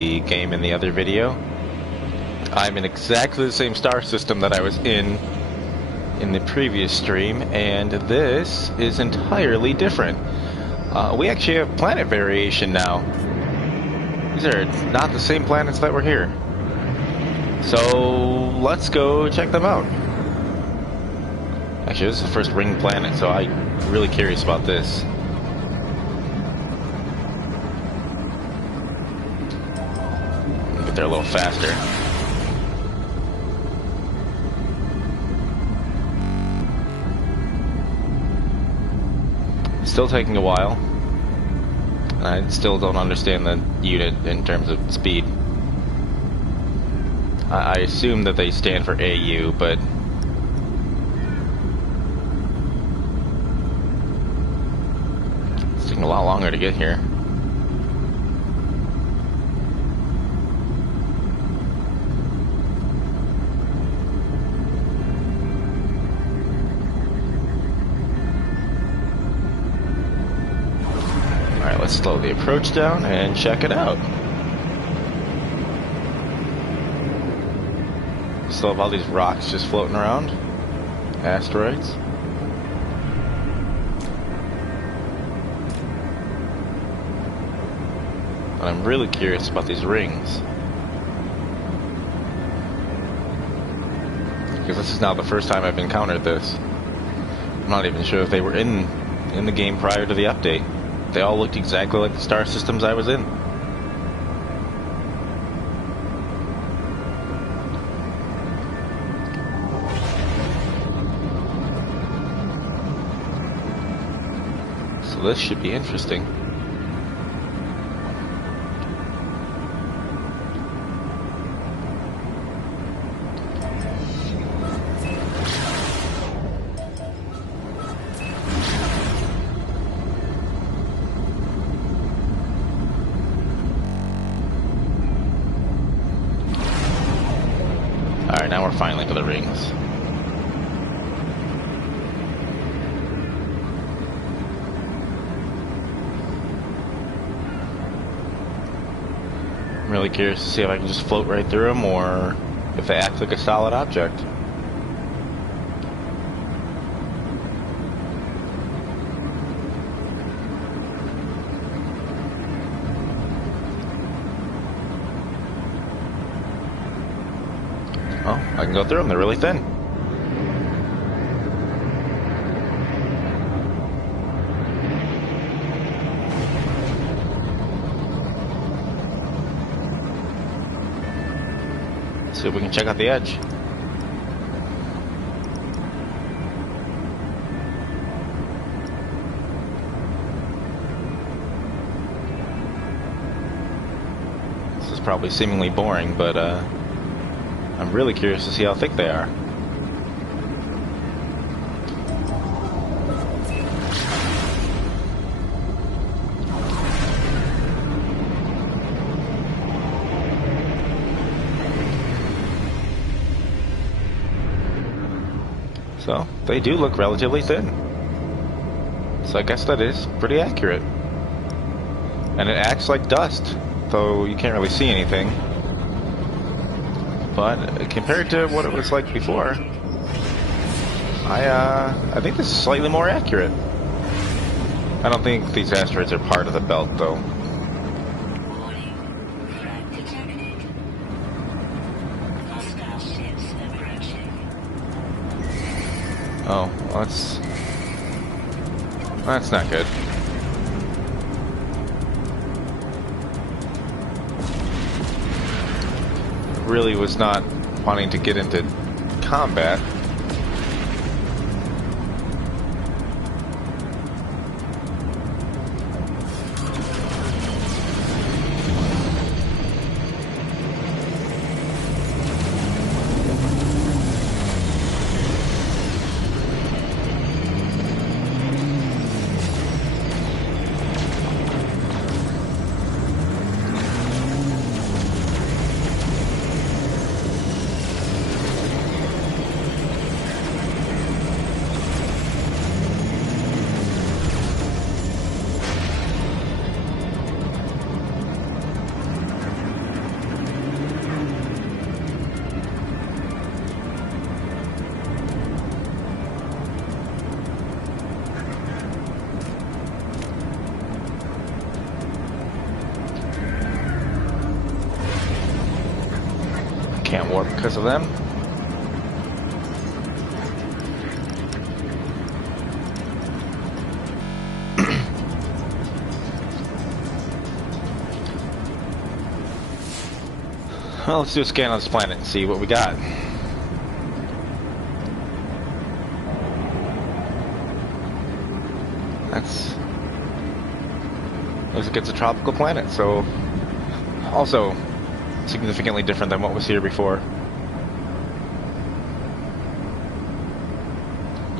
the game in the other video. I'm in exactly the same star system that I was in the previous stream, and this is entirely different. We actually have planet variation now. These are not the same planets that were here. So let's go check them out. Actually, this is the first ring planet, so I'm really curious about this. Get there a little faster. Still taking a while. I still don't understand the unit in terms of speed. I assume that they stand for AU, but it's taking a lot longer to get here. Alright, let's slow the approach down and check it out. Still have all these rocks just floating around. Asteroids. And I'm really curious about these rings. Because this is now the first time I've encountered this. I'm not even sure if they were in the game prior to the update. They all looked exactly like the star systems I was in. So this should be interesting. Alright, now we're finally to the rings. I'm really curious to see if I can just float right through them, or if they act like a solid object. Oh, I can go through them, they're really thin. See if we can check out the edge. This is probably seemingly boring, but I'm really curious to see how thick they are. So, they do look relatively thin. So I guess that is pretty accurate. And it acts like dust, though you can't really see anything. But compared to what it was like before, I think this is slightly more accurate. I don't think these asteroids are part of the belt, though. Oh, well, that's not good. Really was not wanting to get into combat. Can't warp because of them. Well, let's do a scan on this planet and see what we got. That's... looks like it's a tropical planet, so... also significantly different than what was here before.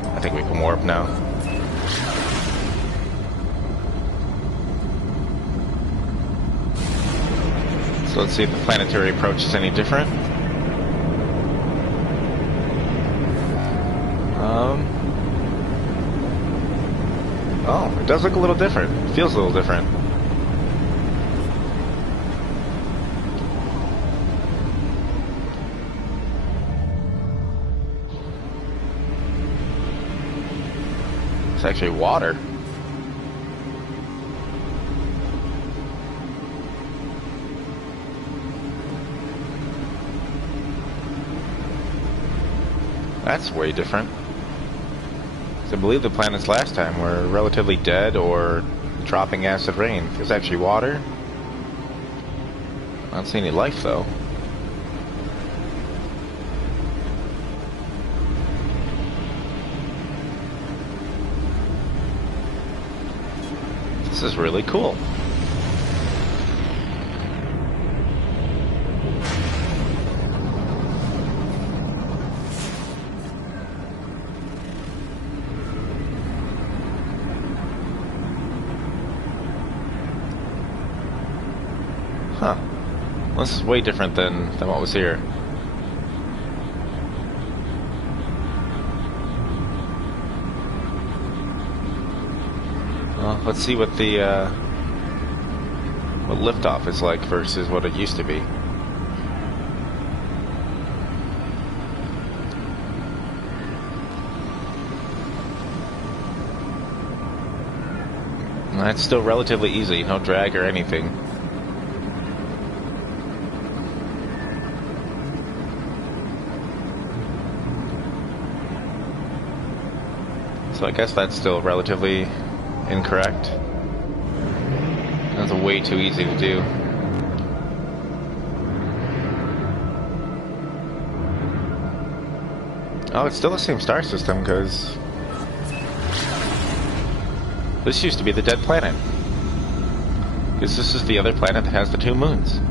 I think we can warp now. So let's see if the planetary approach is any different. Oh, it does look a little different. It feels a little different. It's actually water. That's way different. I believe the planets last time were relatively dead or dropping acid rain. There's actually water. I don't see any life though. This is really cool. Huh. Well, this is way different than what was here. Well, let's see what the what liftoff is like versus what it used to be. That's still relatively easy, no drag or anything. So I guess that's still relatively incorrect. That's way too easy to do. Oh, it's still the same star system, because this used to be the dead planet. Because this is the other planet that has the 2 moons.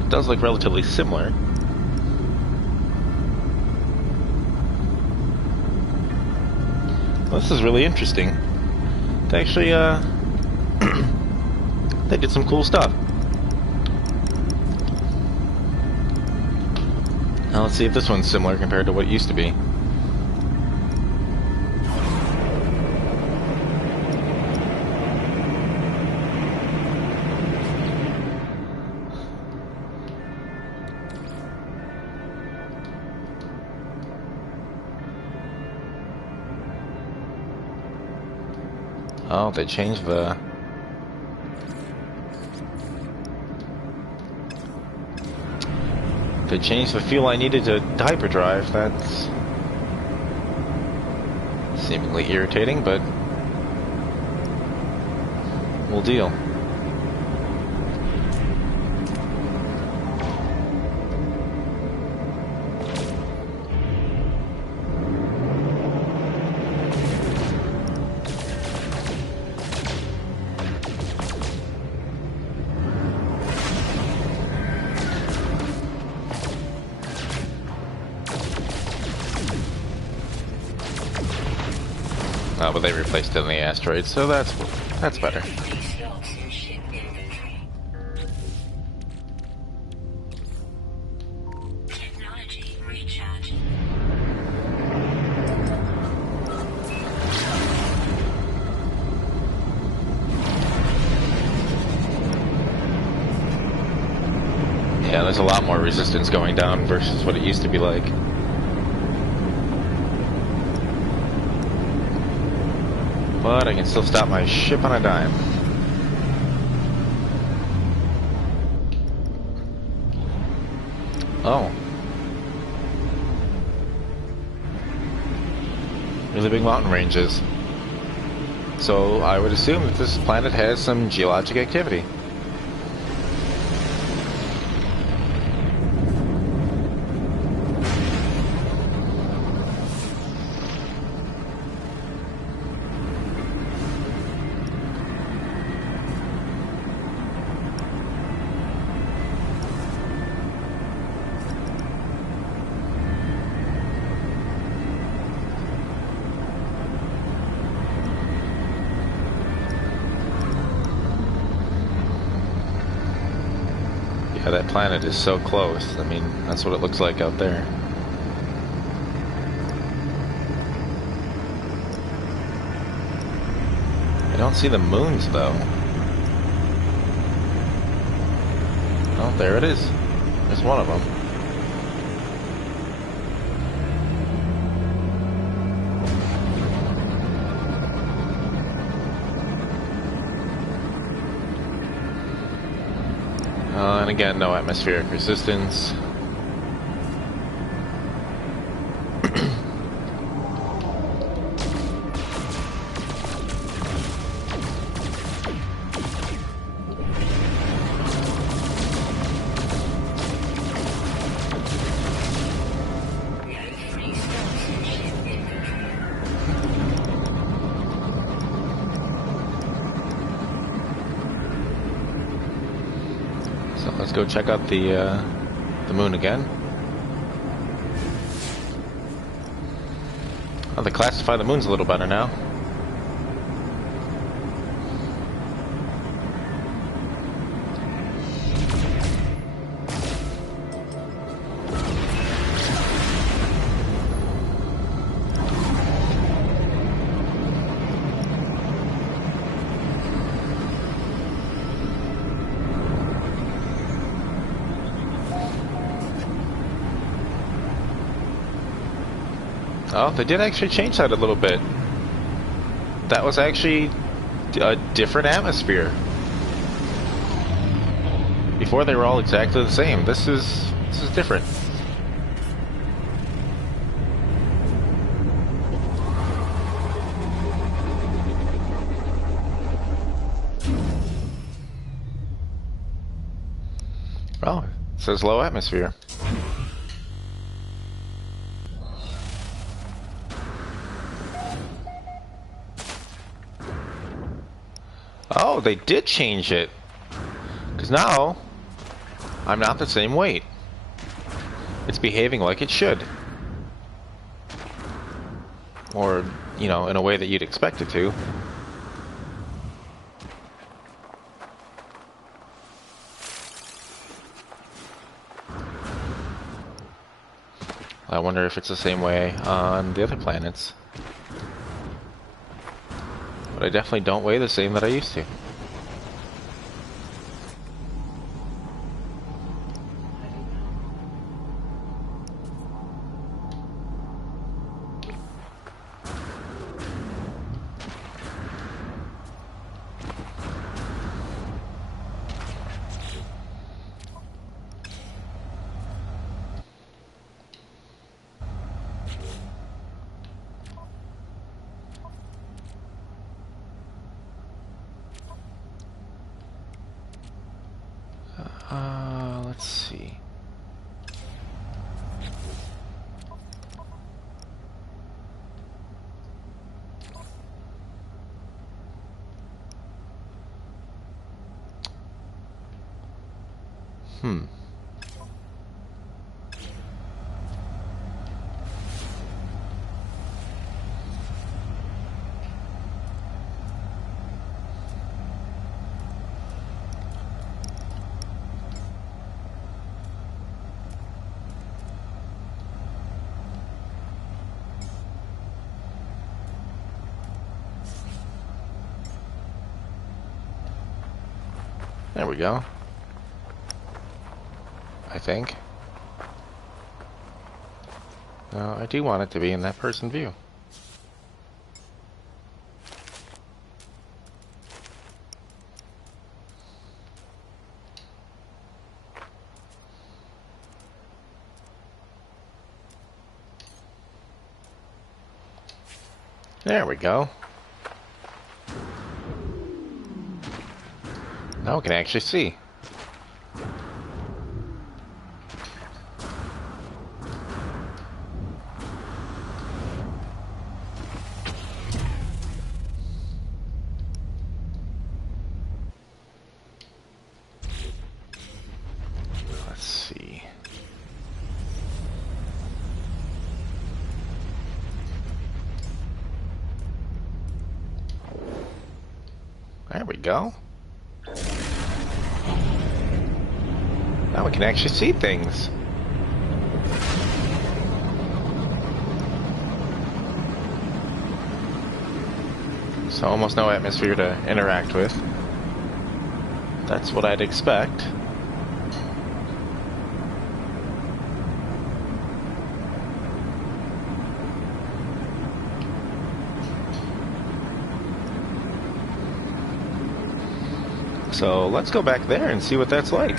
It does look relatively similar. Well, this is really interesting. They actually, they did some cool stuff. Now let's see if this one's similar compared to what it used to be. Oh, they changed the... They changed the fuel I needed to hyperdrive. That's seemingly irritating, but we'll deal. Oh, but they replaced it in the asteroid, so that's better. Yeah, there's a lot more resistance going down versus what it used to be like. But I can still stop my ship on a dime. Oh. Really big mountain ranges. So I would assume that this planet has some geologic activity. Yeah, that planet is so close. I mean, that's what it looks like out there. I don't see the moons, though. Oh, there it is. There's one of them. And again, no atmospheric resistance. So let's go check out the moon again. Oh, they classify the moons a little better now. Oh, they did actually change that a little bit. That was actually a different atmosphere. Before they were all exactly the same. This is different. Oh, it says low atmosphere. Oh, they did change it. Because now, I'm not the same weight. It's behaving like it should. Or, you know, in a way that you'd expect it to. I wonder if it's the same way on the other planets. But I definitely don't weigh the same that I used to. Let's see. There we go. I think. No, I do want it to be in that person view. There we go. Now we can actually see. Let's see. There we go. Now we can actually see things. So almost no atmosphere to interact with. That's what I'd expect. So let's go back there and see what that's like.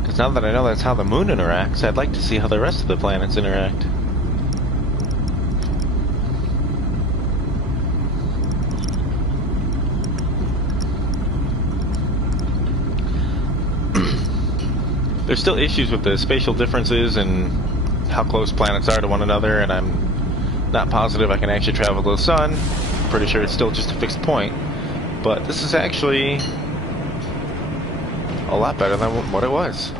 Because now that I know that's how the moon interacts, I'd like to see how the rest of the planets interact. There's still issues with the spatial differences and how close planets are to one another, and I'm not positive I can actually travel to the sun. Pretty sure it's still just a fixed point, but this is actually a lot better than what it was.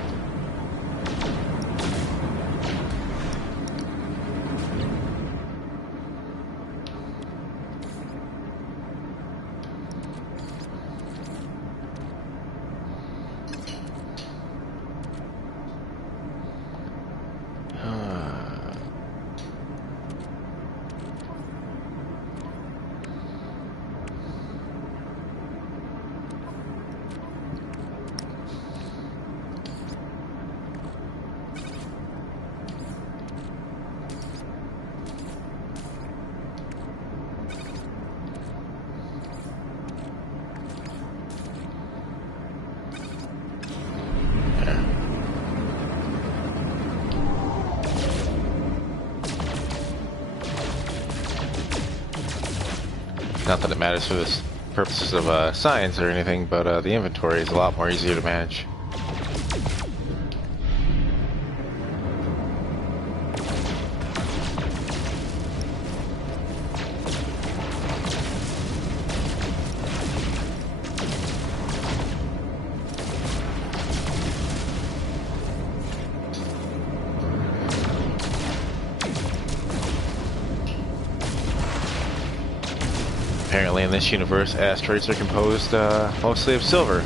Not that it matters for the purposes of science or anything, but the inventory is a lot more easier to manage. Apparently in this universe, asteroids are composed mostly of silver.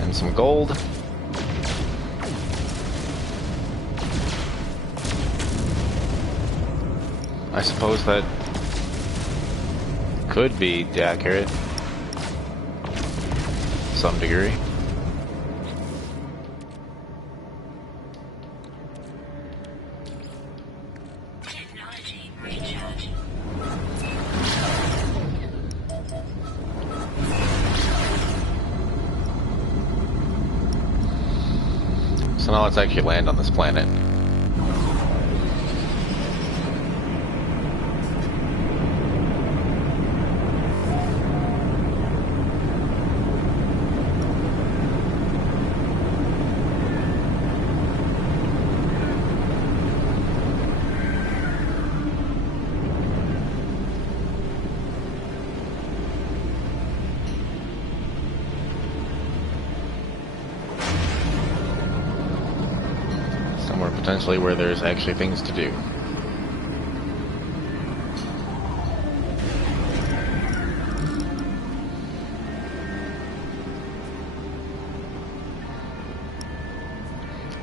And some gold. I suppose that could be accurate to some degree. So now let's actually land on this planet. Potentially where there's actually things to do.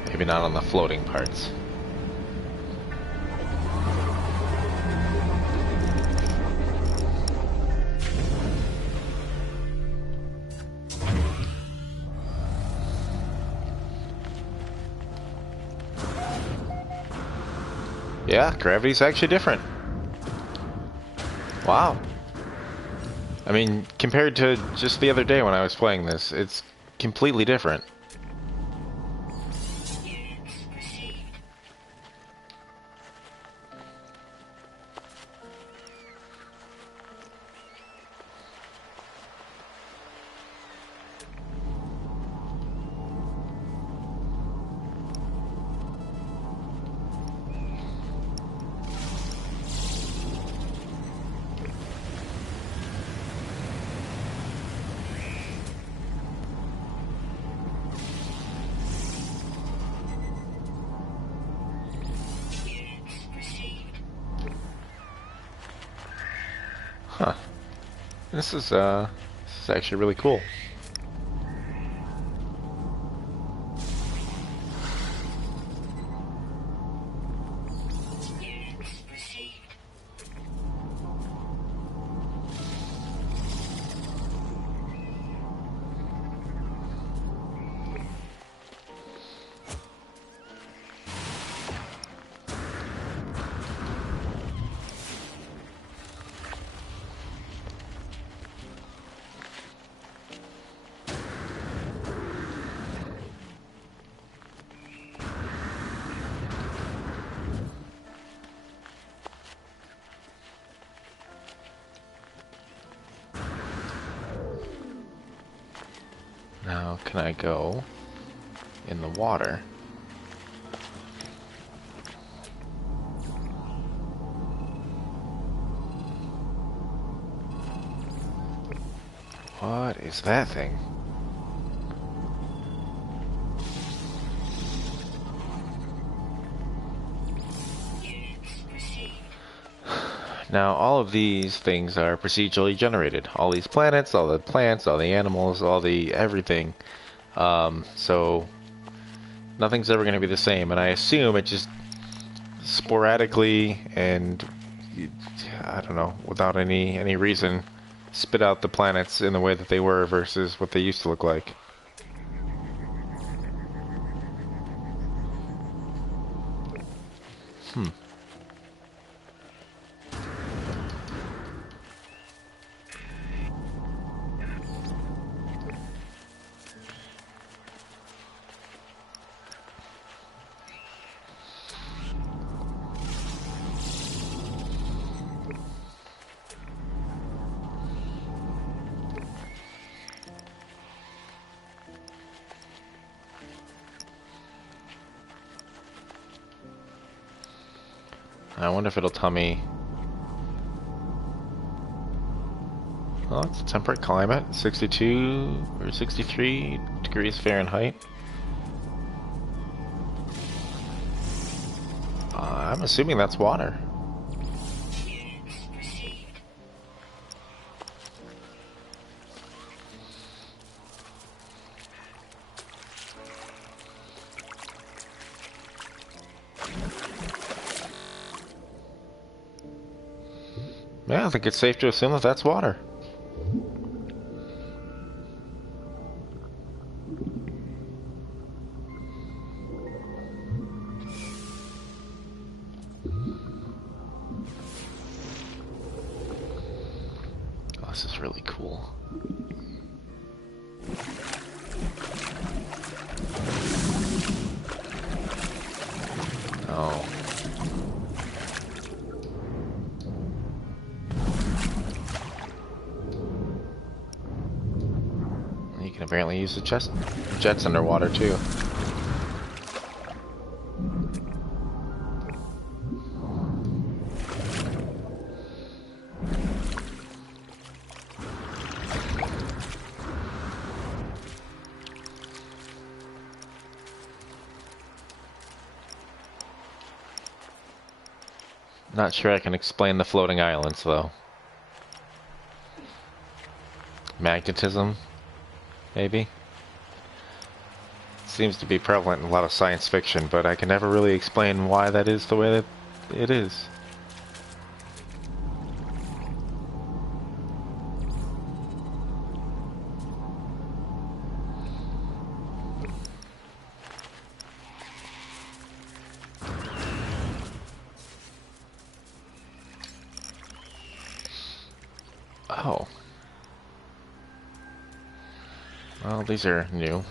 Maybe not on the floating parts. Yeah, gravity's actually different. Wow. I mean, compared to just the other day when I was playing this, it's completely different. Huh. This is actually really cool. Now, can I go in the water? What is that thing? Now, all of these things are procedurally generated. All these planets, all the plants, all the animals, all the everything. So nothing's ever going to be the same, and I assume it just sporadically and I don't know, without any reason, spit out the planets in the way that they were versus what they used to look like. Hmm. I wonder if it'll tell me. Oh, it's a temperate climate, 62 or 63 degrees Fahrenheit. I'm assuming that's water. Yeah, I think it's safe to assume that that's water. Oh, this is really cool. Oh. You can apparently use the jets underwater too. Not sure I can explain the floating islands though. Magnetism, maybe? Seems to be prevalent in a lot of science fiction, but I can never really explain why that is the way that it is. Oh. Well, these are new.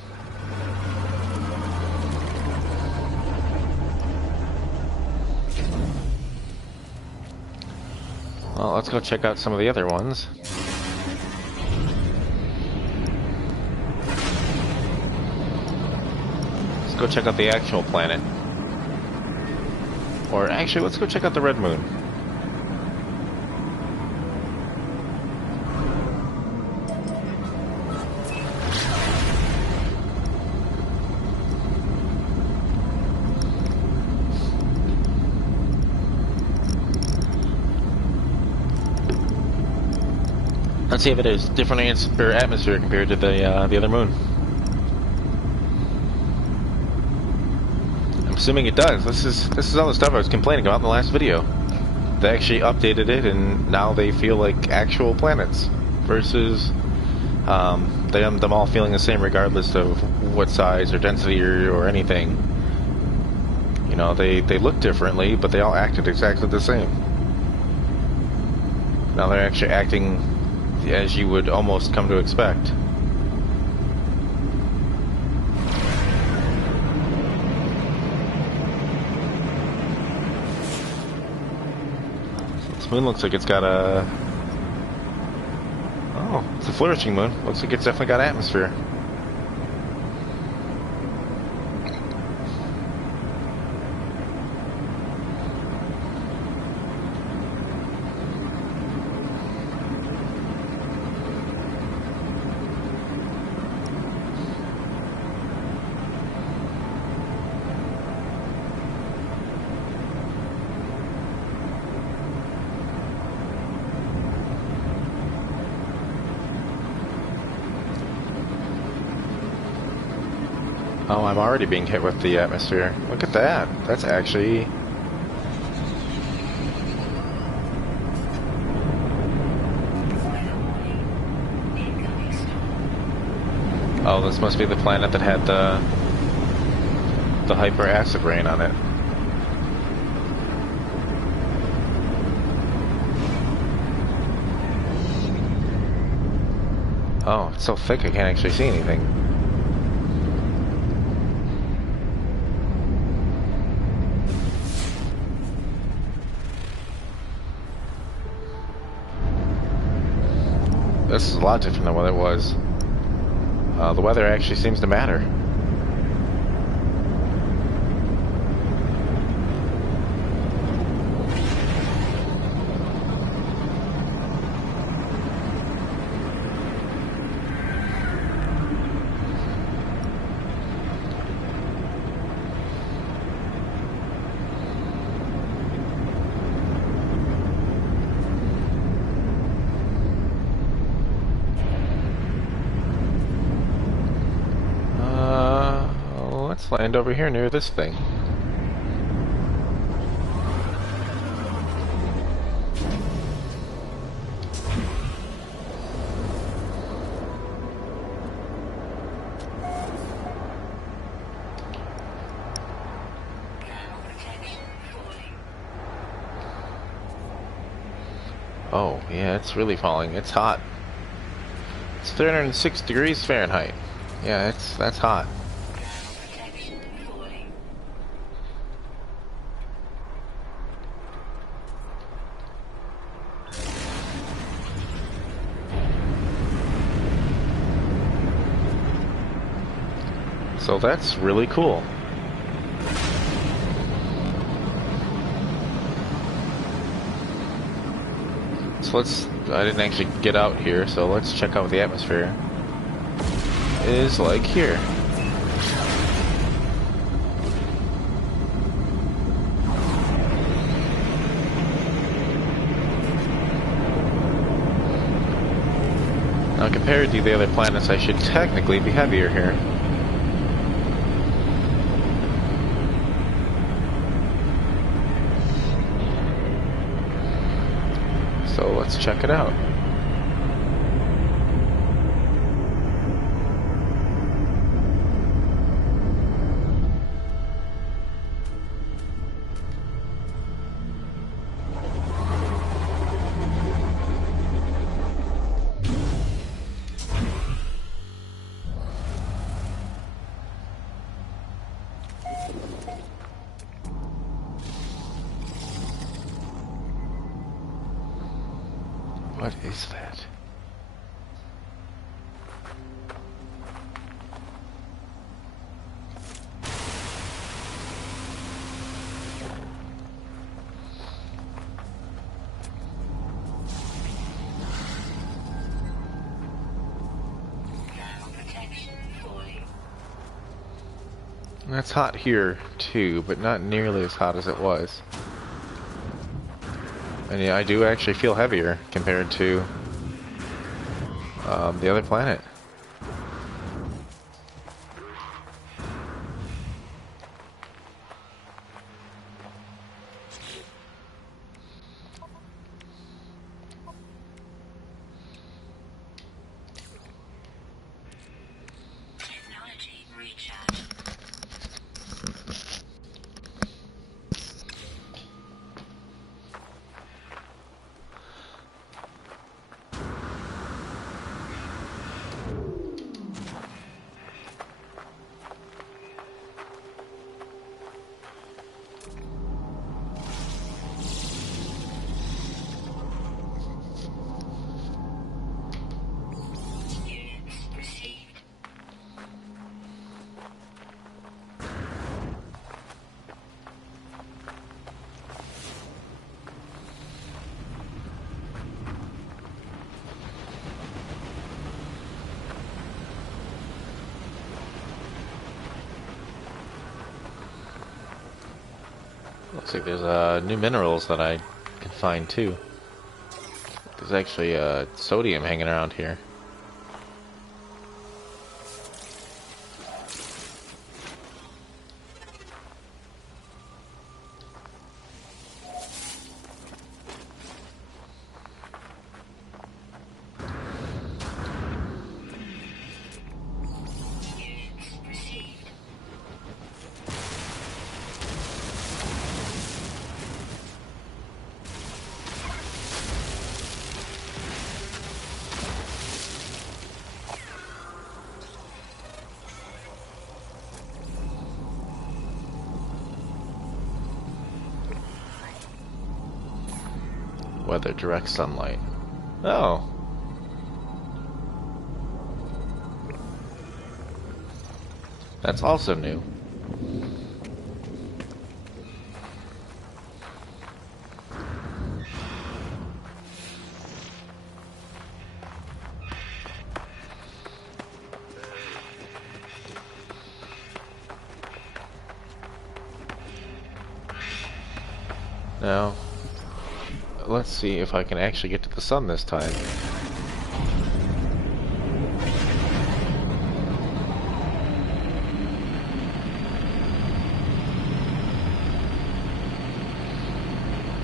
Well, let's go check out some of the other ones. Let's go check out the actual planet. Or actually, let's go check out the red moon. Let's see if it is different atmosphere compared to the other moon. I'm assuming it does. This is all the stuff I was complaining about in the last video. They actually updated it, and now they feel like actual planets versus them all feeling the same regardless of what size or density or anything. You know, they look differently, but they all acted exactly the same. Now they're actually acting as you would almost come to expect. So this moon looks like it's got a... Oh, it's a flourishing moon. Looks like it's definitely got atmosphere. Oh, I'm already being hit with the atmosphere. Look at that. That's actually... Oh, this must be the planet that had the hyper acid rain on it. Oh, it's so thick I can't actually see anything. This is a lot different than what it was. The weather actually seems to matter. Let's land over here near this thing. Oh, yeah, it's really falling. It's hot. It's 306 degrees Fahrenheit. Yeah, that's hot. So that's really cool. So I didn't actually get out here, so let's check out what the atmosphere is like here. Now compared to the other planets, I should technically be heavier here. So let's check it out. What is that? It's hot here too, but not nearly as hot as it was. And yeah, I do actually feel heavier compared to the other planet. Looks like there's new minerals that I can find too. There's actually sodium hanging around here. Weather direct sunlight. Oh. That's also new. Now, let's see if I can actually get to the sun this time.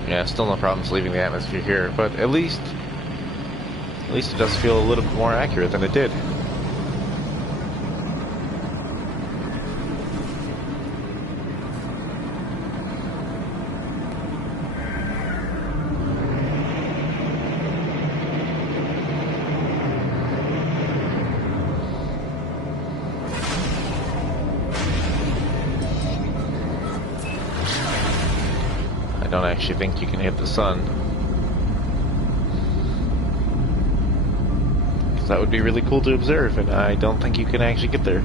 Yeah, still no problems leaving the atmosphere here, but at least it does feel a little bit more accurate than it did. I don't actually think you can hit the sun. Because that would be really cool to observe, and I don't think you can actually get there.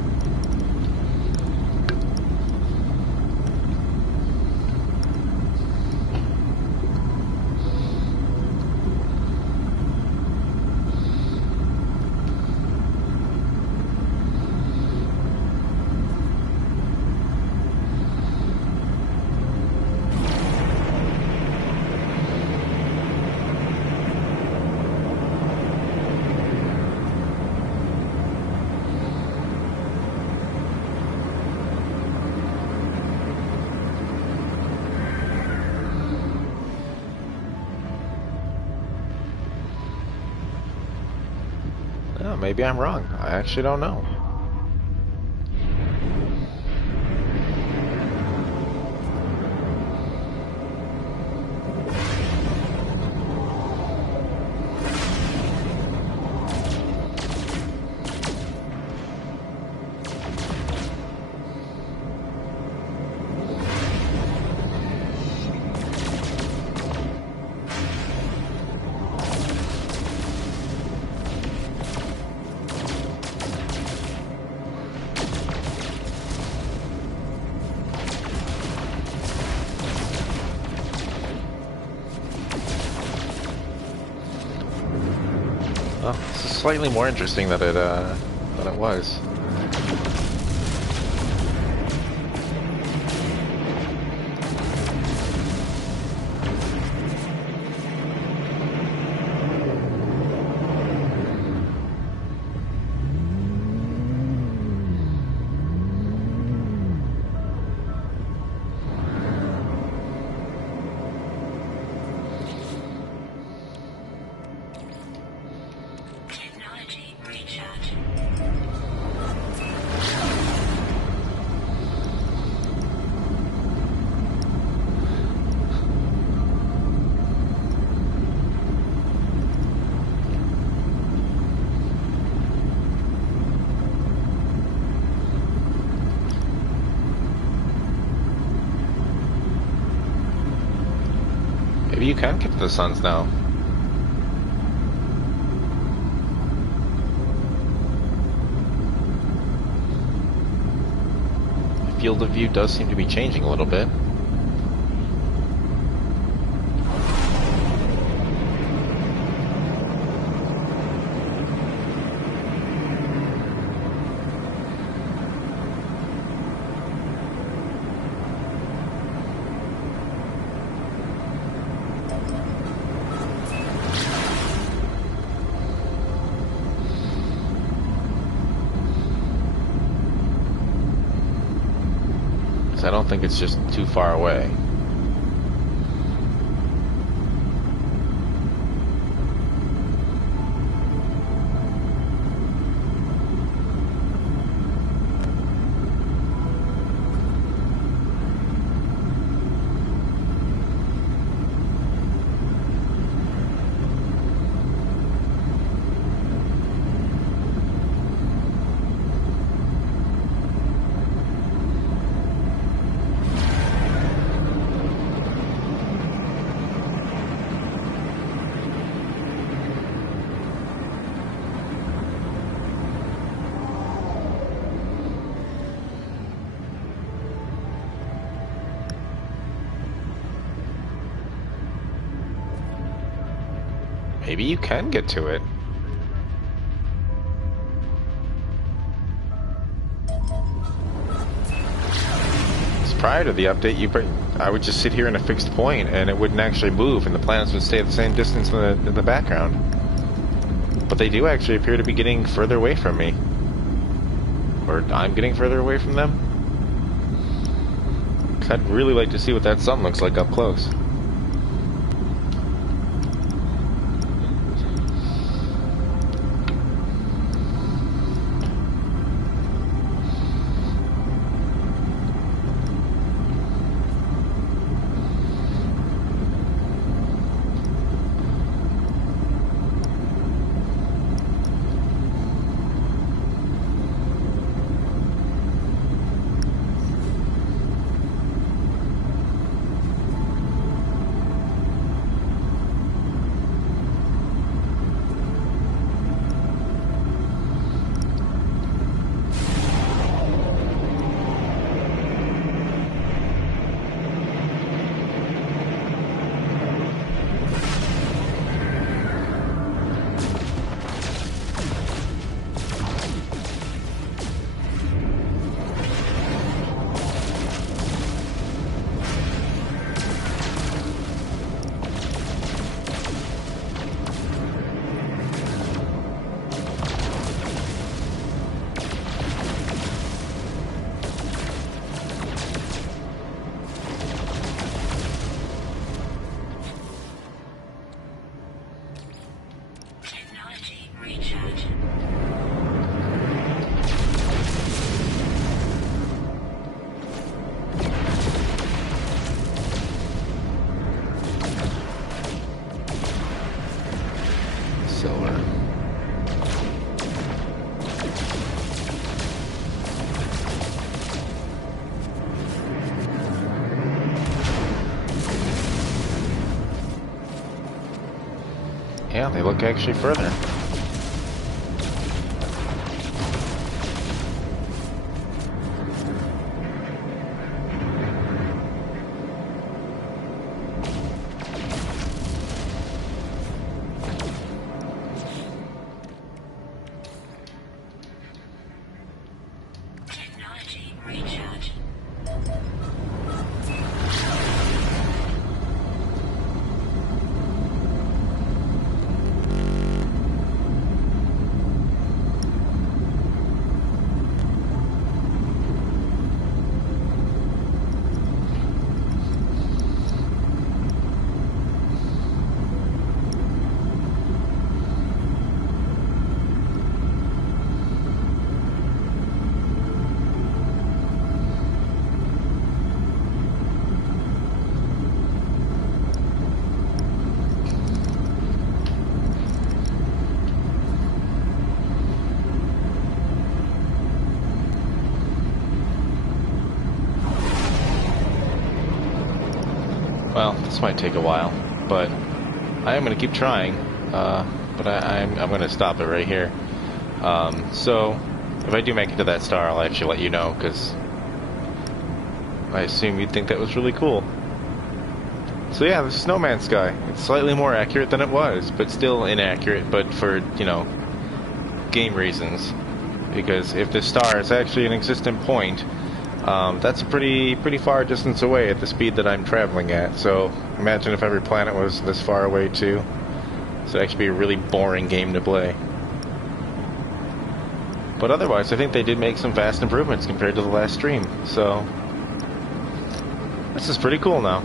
Oh, maybe I'm wrong. I actually don't know. Oh, this is slightly more interesting than it was. Maybe you can get to the suns now. The field of view does seem to be changing a little bit. I don't think it's just too far away. Maybe you can get to it. Prior to the update, I would just sit here in a fixed point and it wouldn't actually move and the planets would stay at the same distance in the background. But they do actually appear to be getting further away from me. Or I'm getting further away from them. 'Cause I'd really like to see what that sun looks like up close. Yeah, they look actually further. Well, this might take a while, but I am going to keep trying. But I'm going to stop it right here. So, if I do make it to that star, I'll actually let you know, because I assume you'd think that was really cool. So yeah, this is No Man's Sky. It's slightly more accurate than it was, but still inaccurate, but for, you know, game reasons. Because if the star is actually an existent point, that's a pretty far distance away at the speed that I'm traveling at. So imagine if every planet was this far away too. So it'd actually be a really boring game to play. But otherwise, I think they did make some vast improvements compared to the last stream. So this is pretty cool now.